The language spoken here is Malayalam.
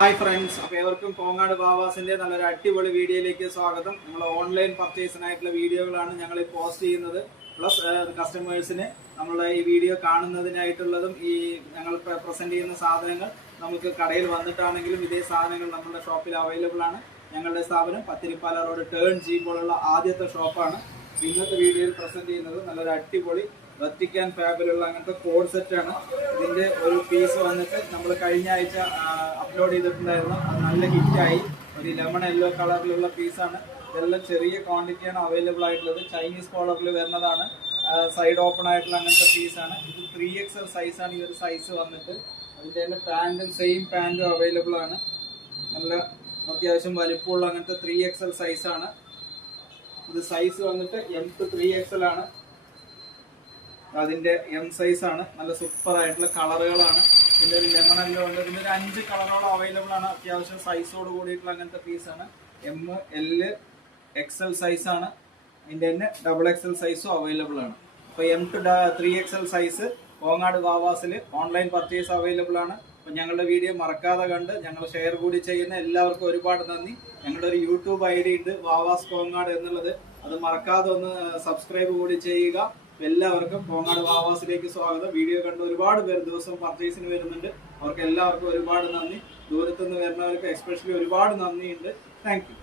ഹായ് ഫ്രണ്ട്സ്, അപ്പോൾ ഏവർക്കും കോങ്ങാട് ബാവാസിന്റെ നല്ലൊരു അടിപൊളി വീഡിയോയിലേക്ക് സ്വാഗതം. നമ്മൾ ഓൺലൈൻ പർച്ചേസിനായിട്ടുള്ള വീഡിയോകളാണ് ഞങ്ങൾ പോസ്റ്റ് ചെയ്യുന്നത്. പ്ലസ് കസ്റ്റമേഴ്സിന് നമ്മളെ ഈ വീഡിയോ കാണുന്നതിനായിട്ടുള്ളതും ഈ ഞങ്ങൾ പ്രസന്റ് ചെയ്യുന്ന സാധനങ്ങൾ നമുക്ക് കടയിൽ വന്നിട്ടാണെങ്കിലും ഇതേ സാധനങ്ങൾ നമ്മുടെ ഷോപ്പിൽ അവൈലബിൾ ആണ്. ഞങ്ങളുടെ സ്ഥാപനം പത്തിരിപ്പാല റോഡ് ടേൺ ചെയ്യുമ്പോഴുള്ള ആദ്യത്തെ ഷോപ്പാണ്. ഇന്നത്തെ വീഡിയോയിൽ പ്രസന്റ് ചെയ്യുന്നത് നല്ലൊരു അടിപൊളി വത്തിക്കാൻ ഫാബിലുള്ള അങ്ങനത്തെ കോഡ് സെറ്റാണ്. ഇതിന്റെ ഒരു പീസ് വന്നിട്ട് നമ്മൾ കഴിഞ്ഞ ആഴ്ച അപ്ലോഡ് ചെയ്തിട്ടുണ്ടായിരുന്നു. അത് നല്ല ഹിറ്റായി. ഒരു ലെമൺ യെല്ലോ കളറിലുള്ള പീസാണ്. ഇതെല്ലാം ചെറിയ ക്വാണ്ടിറ്റിയാണ് അവൈലബിൾ ആയിട്ടുള്ളത്. ചൈനീസ് കോളറിൽ വരുന്നതാണ്. സൈഡ് ഓപ്പൺ ആയിട്ടുള്ള അങ്ങനത്തെ പീസാണ്. ഇത് 3XL സൈസാണ്. ഈ ഒരു സൈസ് വന്നിട്ട് അതിൻ്റെ തന്നെ പാൻറ്റും സെയിം പാൻറ്റും അവൈലബിൾ ആണ്. നല്ല അത്യാവശ്യം വലിപ്പമുള്ള അങ്ങനത്തെ 3XL സൈസാണ്. ഇത് സൈസ് വന്നിട്ട് M to 3XL ആണ്. അതിന്റെ M സൈസ് ആണ്. നല്ല സൂപ്പർ ആയിട്ടുള്ള കളറുകളാണ്. ഇതിന്റെ ഒരു ലെമൺ എല്ലോ ഉണ്ട്. ഇതിന്റെ ഒരു 5 കളറോളം അവൈലബിൾ ആണ്. അത്യാവശ്യം സൈസോട് കൂടിയിട്ടുള്ള അങ്ങനത്തെ പീസാണ്. M, L, XL സൈസ് ആണ്. ഇതിന്റെ തന്നെ XXL സൈസും അവൈലബിൾ ആണ്. അപ്പൊ M to 3XL size Kongad വാവാസിൽ ഓൺലൈൻ പർച്ചേസ് അവൈലബിൾ ആണ്. അപ്പൊ ഞങ്ങളുടെ വീഡിയോ മറക്കാതെ കണ്ട് ഞങ്ങൾ ഷെയർ കൂടി ചെയ്യുന്ന എല്ലാവർക്കും ഒരുപാട് നന്ദി. ഞങ്ങളുടെ ഒരു യൂട്യൂബ് ID ഉണ്ട്, വാവാസ് കോങ്ങാട് എന്നുള്ളത്. അത് മറക്കാതെ ഒന്ന് സബ്സ്ക്രൈബ് കൂടി ചെയ്യുക. എല്ലാവർക്കും കോങ്ങാട് വാവാസിലേക്ക് സ്വാഗതം. വീഡിയോ കണ്ട് ഒരുപാട് പേര് ദിവസവും പർച്ചേസിന് വരുന്നുണ്ട്. അവർക്ക് എല്ലാവർക്കും ഒരുപാട് നന്ദി. ദൂരത്തുനിന്ന് വരുന്നവർക്ക് എസ്പെഷ്യലി ഒരുപാട് നന്ദിയുണ്ട്. Thank you.